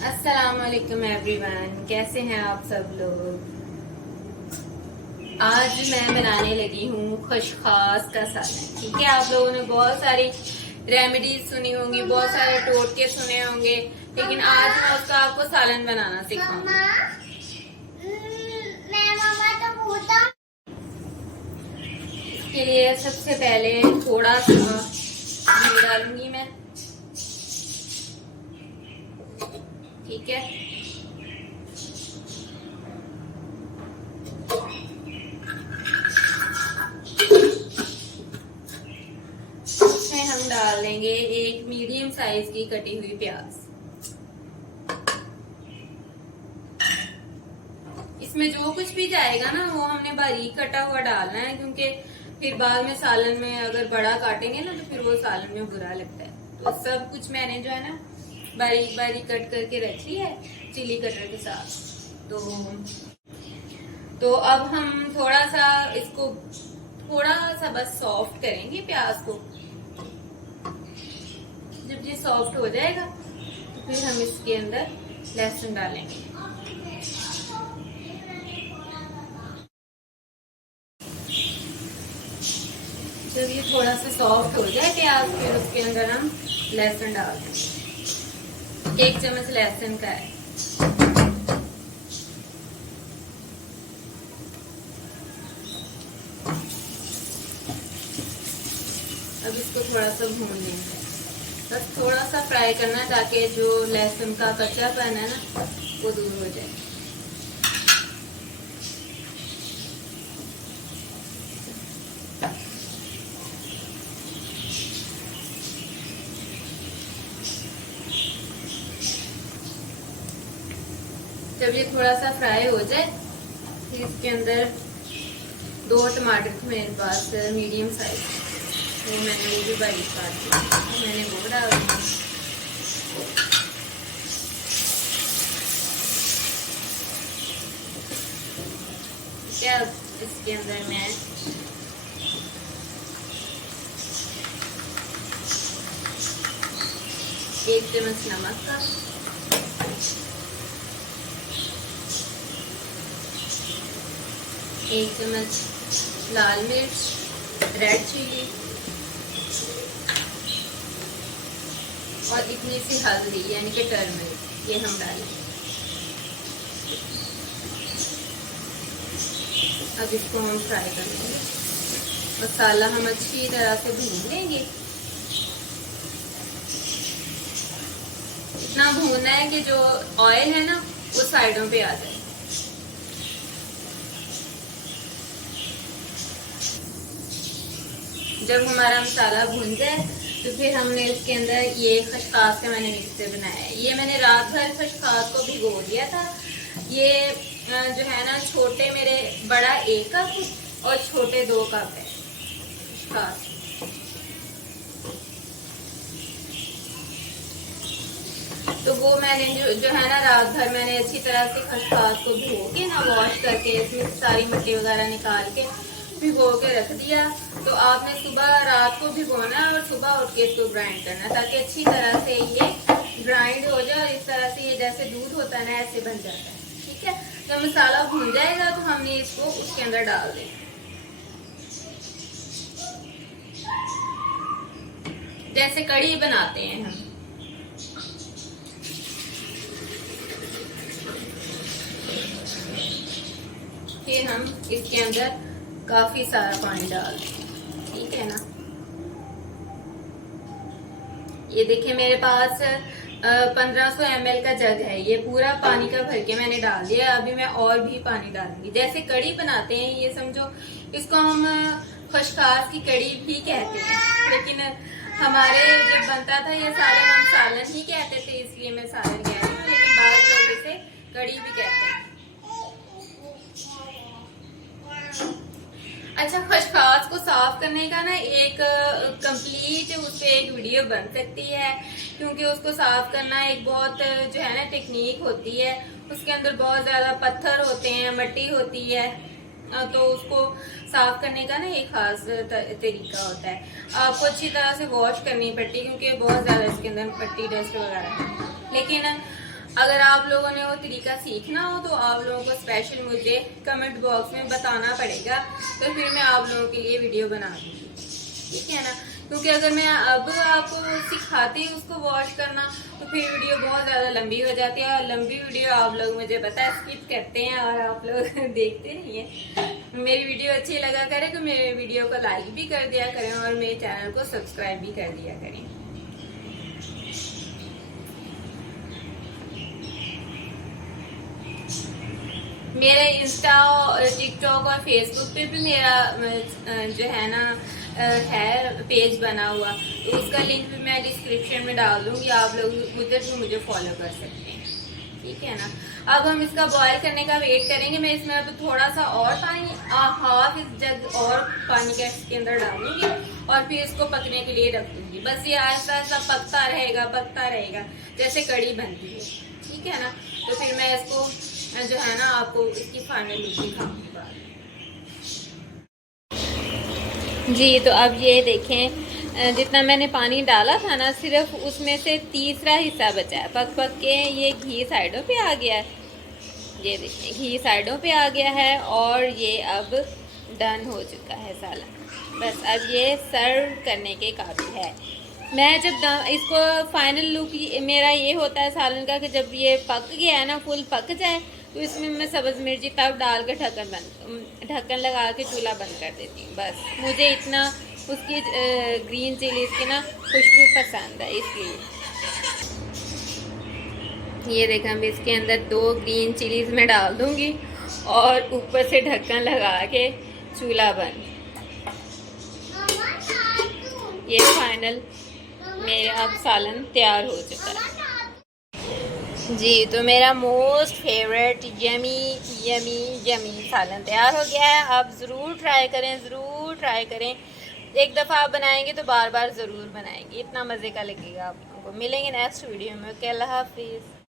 अस्सलाम वालेकुम एवरीवन, कैसे हैं आप सब लोग। आज मैं बनाने लगी हूँ खशखास का सालन। ठीक है, आप लोगों ने बहुत सारी रेमेडीज सुनी होंगी, बहुत सारे टोटके सुने होंगे, लेकिन आज मैं उसका आपको सालन बनाना सिखाऊंगी। इसके लिए सबसे पहले थोड़ा सा घी डालूंगी मैं। ठीक है, इसमें हम डाल देंगे एक मीडियम साइज की कटी हुई प्याज। इसमें जो कुछ भी जाएगा ना वो हमने बारीक कटा हुआ डालना है, क्योंकि फिर बाद में सालन में अगर बड़ा काटेंगे ना तो फिर वो सालन में बुरा लगता है। तो सब कुछ मैंने जो है ना बारीक बारीक कट करके रख लिया है चिली कटर के साथ। तो अब हम थोड़ा सा इसको थोड़ा सा बस सॉफ्ट करेंगे प्याज को। जब ये सॉफ्ट हो जाएगा तो फिर हम इसके अंदर लहसुन डालेंगे। जब ये थोड़ा सा सॉफ्ट हो जाए प्याज, फिर उसके अंदर हम लहसुन डाल देंगे। 1 चम्मच लहसुन का है। अब इसको थोड़ा सा भून लेंगे, बस थोड़ा सा फ्राई करना ताकि जो लहसुन का कच्चापन है ना वो दूर हो जाए। जब ये थोड़ा सा फ्राई हो जाए फिर इसके अंदर 2 टमाटर थे मेरे पास मीडियम साइज, तो मैंने वो भी बारीक काट दिया, तो मैंने वो डाल दिया। ठीक है, अब इसके अंदर मैं एक चम्मच नमक का, 1 चम्मच लाल मिर्च रेड चिली और इतनी सी हल्दी यानी कि टर्मरिक, ये हम डालेंगे। अब इसको हम फ्राई कर लेंगे। मसाला हम अच्छी तरह से भून लेंगे। इतना भूनना है कि जो ऑयल है ना वो साइडों पे आ जाए। जब हमारा मसाला भून जाए तो फिर हमने इसके अंदर ये खशखास का मैंने मिक्सचर बनाया है। ये मैंने रात भर खशखास को भिगो दिया था। ये जो है ना छोटे मेरे बड़ा 1 कप और छोटे 2 कप है खशखास। तो वो मैंने जो है ना रात भर मैंने अच्छी तरह से खशखास को धो के ना वॉश करके इसमें सारी मिट्टी वगैरह निकाल के भिगो के रख दिया। तो आपने सुबह रात को भिगोना और सुबह उठ के इसको ग्राइंड करना ताकि अच्छी तरह से ये ग्राइंड हो जाए और इस तरह से ये जैसे दूध होता है ना ऐसे बन जाता है। ठीक है, जब मसाला भून जाएगा तो हमने इसको उसके अंदर डाल देना, जैसे कढ़ी बनाते हैं हम। फिर हम इसके अंदर काफी सारा पानी डाल दें। ठीक है ना, ये देखिए मेरे पास 1500 ml का जग है, ये पूरा पानी का भर के मैंने डाल दिया। अभी मैं और भी पानी डालूंगी। जैसे कढ़ी बनाते हैं ये समझो, इसको हम खशखास की कढ़ी भी कहते हैं, लेकिन हमारे जब बनता था ये सारे हम सालन ही कहते थे, इसलिए मैं सालन कह रही हूँ, लेकिन बाद लोग इसे कढ़ी भी कहते हैं। अच्छा, खशखास को साफ करने का ना एक कंप्लीट उस पे एक वीडियो बन सकती है, क्योंकि उसको साफ करना एक बहुत जो है ना टेक्निक होती है। उसके अंदर बहुत ज्यादा पत्थर होते हैं, मिट्टी होती है, तो उसको साफ करने का ना एक खास तरीका होता है। आपको अच्छी तरह से वॉश करनी पड़ती है क्योंकि बहुत ज़्यादा इसके अंदर पट्टी डस्ट वगैरह है। लेकिन अगर आप लोगों ने वो तरीका सीखना हो तो आप लोगों को स्पेशल मुझे कमेंट बॉक्स में बताना पड़ेगा, तो फिर मैं आप लोगों के लिए वीडियो बना दूँगी, ठीक है ना। क्योंकि अगर मैं अब आपको सिखाती हूँ उसको वॉश करना तो फिर वीडियो बहुत ज़्यादा लंबी हो जाती है, और लंबी वीडियो आप लोग मुझे पता है स्किप करते हैं और आप लोग देखते नहीं हैं। मेरी वीडियो अच्छी लगा करें तो मेरे वीडियो को लाइक भी कर दिया करें और मेरे चैनल को सब्सक्राइब भी कर दिया करें। मेरे इंस्टा और टिकटॉक और फेसबुक पे भी मेरा जो है ना है पेज बना हुआ, तो उसका लिंक भी मैं डिस्क्रिप्शन में डाल दूंगी, आप लोग उधर भी मुझे फॉलो कर सकते हैं, ठीक है ना। अब हम इसका बॉयल करने का वेट करेंगे। मैं इसमें अब थोड़ा सा और पानी, हाफ इस जग और पानी का इसके अंदर डालूंगी और फिर इसको पकने के लिए रख दूंगी। बस ये आहिस्ता आहिस्ता पकता रहेगा जैसे कड़ी बनती है, ठीक है ना। तो फिर मैं इसको जो है ना आपको इसकी फाइनल लुक दिखाऊंगी। जी तो अब ये देखें, जितना मैंने पानी डाला था ना सिर्फ उसमें से तीसरा हिस्सा बचा है। पक पक के ये घी साइडों पे आ गया है, ये देखें घी साइडों पे आ गया है और ये अब डन हो चुका है सालन। बस अब ये सर्व करने के काबिल है। मैं जब इसको फाइनल लुक मेरा ये होता है सालन का कि जब ये पक गया है ना, फुल पक जाए, तो इसमें मैं सब्ज़ मिर्ची तब डाल के ढक्कन लगा के चूल्हा बंद कर देती हूँ। बस मुझे इतना उसकी ग्रीन चिलीज़ की ना खुशबू पसंद है, इसलिए। ये देखा, मैं इसके अंदर 2 ग्रीन चिलीज़ में डाल दूँगी और ऊपर से ढक्कन लगा के चूल्हा बंद। ये फाइनल मेरा अब सालन तैयार हो चुका है। जी तो मेरा मोस्ट फेवरेट यमी सालन तैयार हो गया है। आप ज़रूर ट्राई करें। एक दफ़ा आप बनाएंगे तो बार बार ज़रूर बनाएंगे, इतना मज़े का लगेगा आप लोगों को। मिलेंगे नेक्स्ट वीडियो में। ओके, अल्लाह हाफिज़।